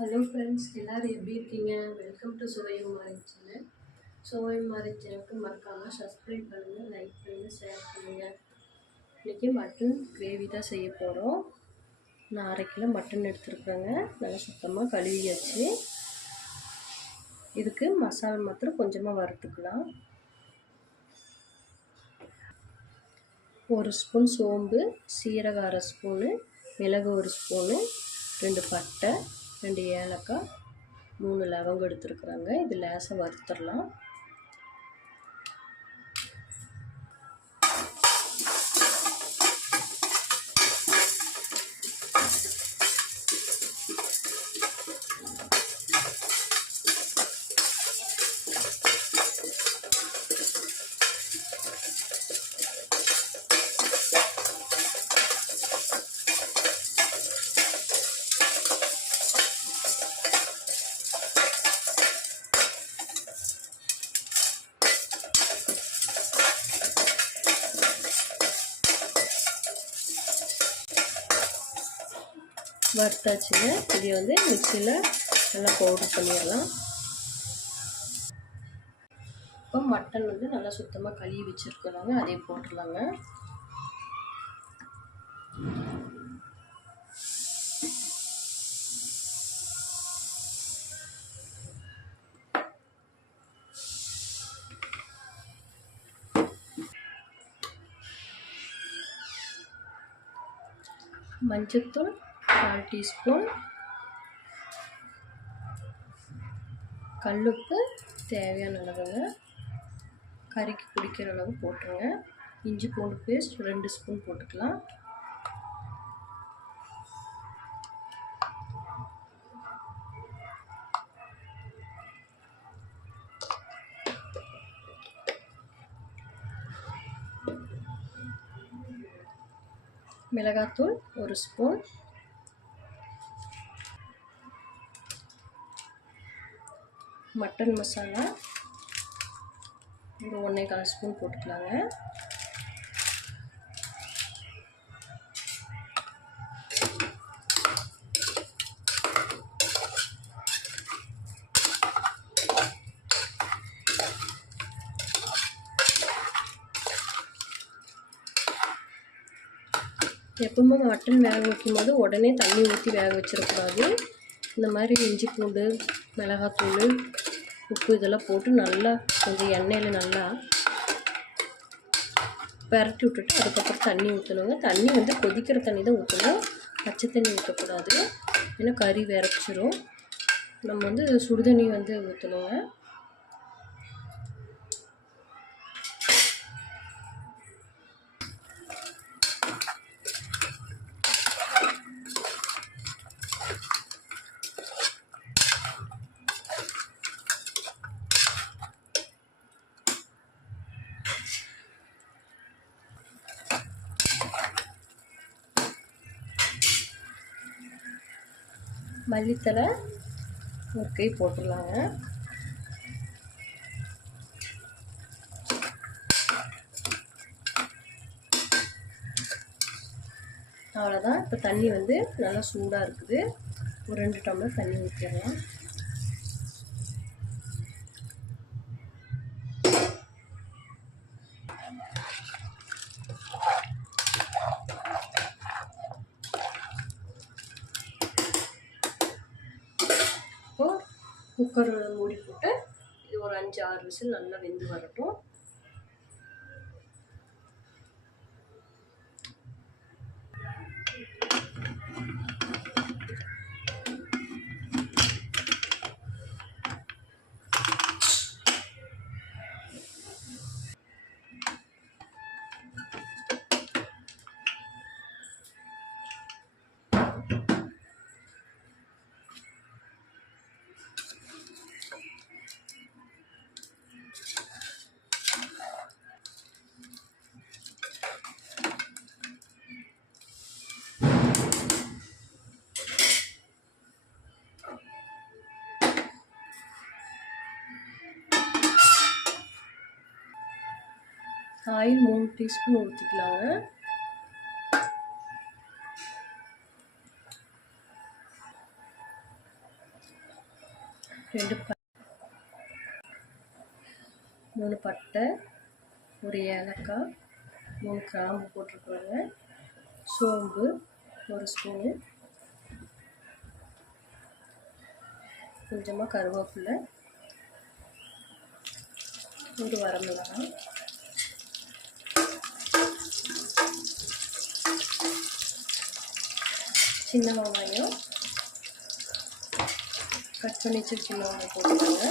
Hello friends, எல்லோரும் எப்படி இருக்கீங்க? வெல்கம் டு சுவையும் மாறி சேனல். சுவையும் மாறி சேனலுக்கு மறக்காமல் சப்ஸ்கிரைப் பண்ணுங்கள், லைக் பண்ணுங்கள், ஷேர் பண்ணுங்கள். இன்றைக்கி மட்டன் கிரேவி தான் செய்ய போகிறோம். நான் 1/2 கிலோ மட்டன் எடுத்துருக்கேங்க. நல்லா சுத்தமாக கழுவியாச்சு. இதுக்கு மசாலா மாத்திரம் கொஞ்சமாக வறுத்துக்கலாம். 1 ஸ்பூன் சோம்பு, சீரகம் 1/2 ஸ்பூனு, மிளகு 1 ஸ்பூனு, 2 பட்டை, 2 ஏலக்காய், 3 லவங்கம் எடுத்துருக்குறாங்க. இது லேசாக வறுத்துடலாம். வறுத்தாச்சுங்க. இதை வந்து மிக்சியில் நல்லா பவுடர் பண்ணிடலாம். இப்போ மட்டன் வந்து நல்லா சுத்தமாக கழுவி வச்சுருக்குறாங்க, அதையும் போட்டுடலாங்க. மஞ்சள்தூள் 1/4 டீஸ்பூன், கல்லுப்பு தேவையான அளவுங்க, கறிக்கு பிடிக்கிற அளவு போட்டுருங்க. இஞ்சி பூண்டு பேஸ்ட் 2 ஸ்பூன் போட்டுக்கலாம். மிளகாத்தூள் 1 ஸ்பூன், மட்டன் மசாலா ஒரு 1/4 ஸ்பூன் போட்டுக்கலாங்க. எப்பவுமே மட்டன் வேக வைக்கும்போது உடனே தண்ணி ஊற்றி வேக வச்சிடக்கூடாது. இந்த மாதிரி இஞ்சி பூண்டு, மிளகாத்தூள், உப்பு இதெல்லாம் போட்டு நல்லா கொஞ்சம் எண்ணெயில் நல்லா பரட்டி விட்டுட்டு அதுக்கப்புறம் தண்ணி ஊற்றணுங்க. தண்ணி வந்து கொதிக்கிற தண்ணி தான் ஊற்றணும், பச்சை தண்ணி ஊற்றக்கூடாது. ஏன்னா கறி விரைச்சிரும். நம்ம வந்து சுடுதண்ணி வந்து ஊற்றணுங்க. மல்லித்தலை 1 கை போட்டுடலாங்க. அவ்வளோதான். இப்போ தண்ணி வந்து நல்லா சூடாக இருக்குது. ஒரு 2 டம்ளர் தண்ணி ஊற்றிடலாம். குக்கர் மூடி போட்டு இது ஒரு 5-6 விசில் நல்லா வெந்து வரட்டும். Oil 3 teaspoon ஊற்றிக்கலாங்க. 3 பட்டை, 1 ஏலக்காய், 3 கிராம்பு போட்டிருக்குறாங்க. சோம்பு 1 ஸ்பூனு, கொஞ்சமாக கருவேப்பிலை, 1 வரமிளகாய், சின்ன வெங்காயம் கட் பண்ணி சின்ன வெங்காயம் போட்டுக்கோங்க.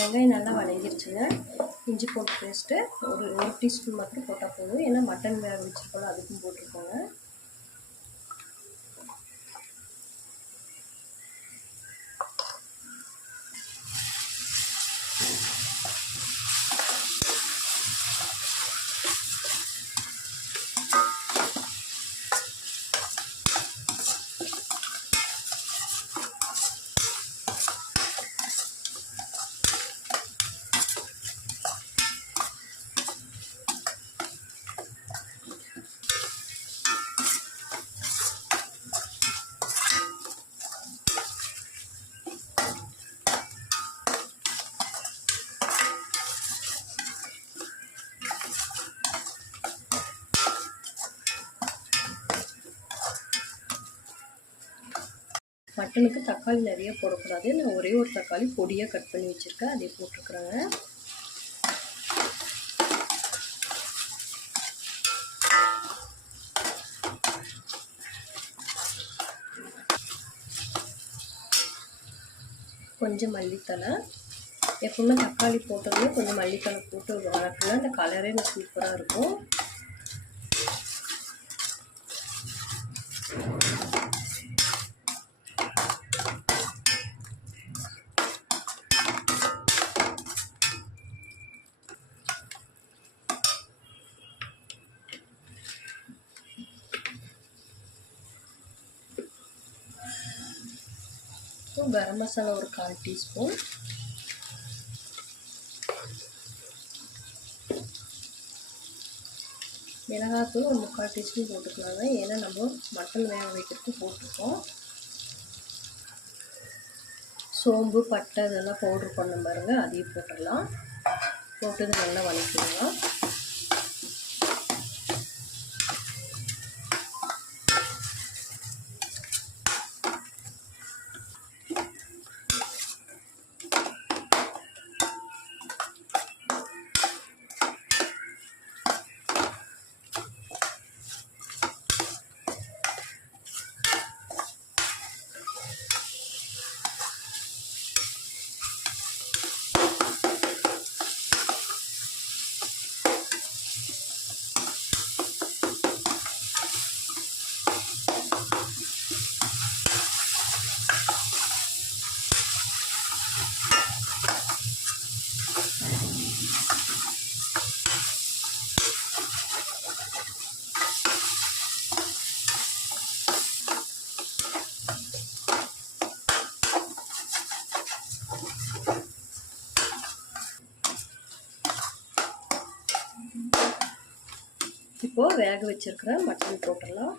வெங்காயம் நல்லா வதங்கிருச்சுங்க. இஞ்சி பூண்டு பேஸ்ட்டு ஒரு 1 டீஸ்பூன் மட்டும் போட்டால் போதும். ஏன்னா மட்டன் வேக வச்சுருக்கோம், அதுக்கும் போட்டிருக்கோங்க. மட்டனுக்கு தக்காளி நிறைய போடக்கூடாது. நான் ஒரே ஒரு தக்காளி பொடியாக கட் பண்ணி வச்சுருக்கேன், அதை போட்டிருக்குறேங்க. கொஞ்சம் மல்லித்தலை, எப்பவுமே தக்காளி போட்டதுமே கொஞ்சம் மல்லித்தலை போட்டு வளர்க்கணும். அந்த கலரே எனக்கு சூப்பராக இருக்கும். கரம் மசாலா ஒரு 1/4 டீஸ்பூன், மிளகாத்தூள் ஒரு 3/4 டீஸ்பூன் போட்டுக்கலாங்க. ஏன்னா நம்ம மட்டன் வேக வைக்கிறதுக்கு போட்டிருக்கோம். சோம்பு பட்டை இதெல்லாம் பவுட்ரு பண்ண பாருங்க, அதையும் போட்டுடலாம். போட்டு நல்லா வதக்கிடலாம். இப்போது வேக வச்சிருக்கிற மட்டன் போட்டுடலாம்.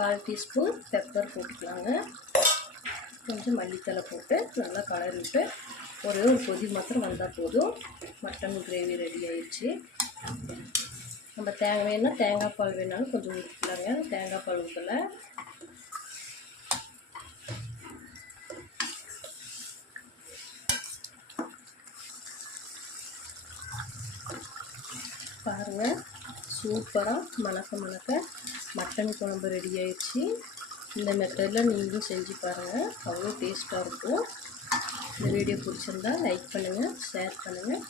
1/4 டீஸ்பூன் பெப்பர் போட்டுக்கலாங்க. கொஞ்சம் மல்லித்தலை போட்டு நல்லா கலரி விட்டு ஒரே ஒரு கொதி மாத்திரம் வந்தால் போதும். மட்டன் கிரேவி ரெடி ஆயிடுச்சு. நம்ம வேணால் தேங்காய் பால் வேணாலும் கொஞ்சம் ஊற்றிக்கலாங்க. தேங்காய் பால் ஊற்றலை. பாருங்கள், சூப்பராக மணக்க மட்டன் குழம்பு ரெடி ஆயிடுச்சு. இந்த மெத்தடில் நீங்களும் செஞ்சு பாருங்கள், அவ்வளோ டேஸ்ட்டாக இருக்கும். இந்த வீடியோ பிடிச்சிருந்தா லைக் பண்ணுங்கள், ஷேர் பண்ணுங்கள்,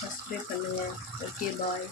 சப்ஸ்கிரைப் பண்ணுங்கள். ஓகே, பாய்.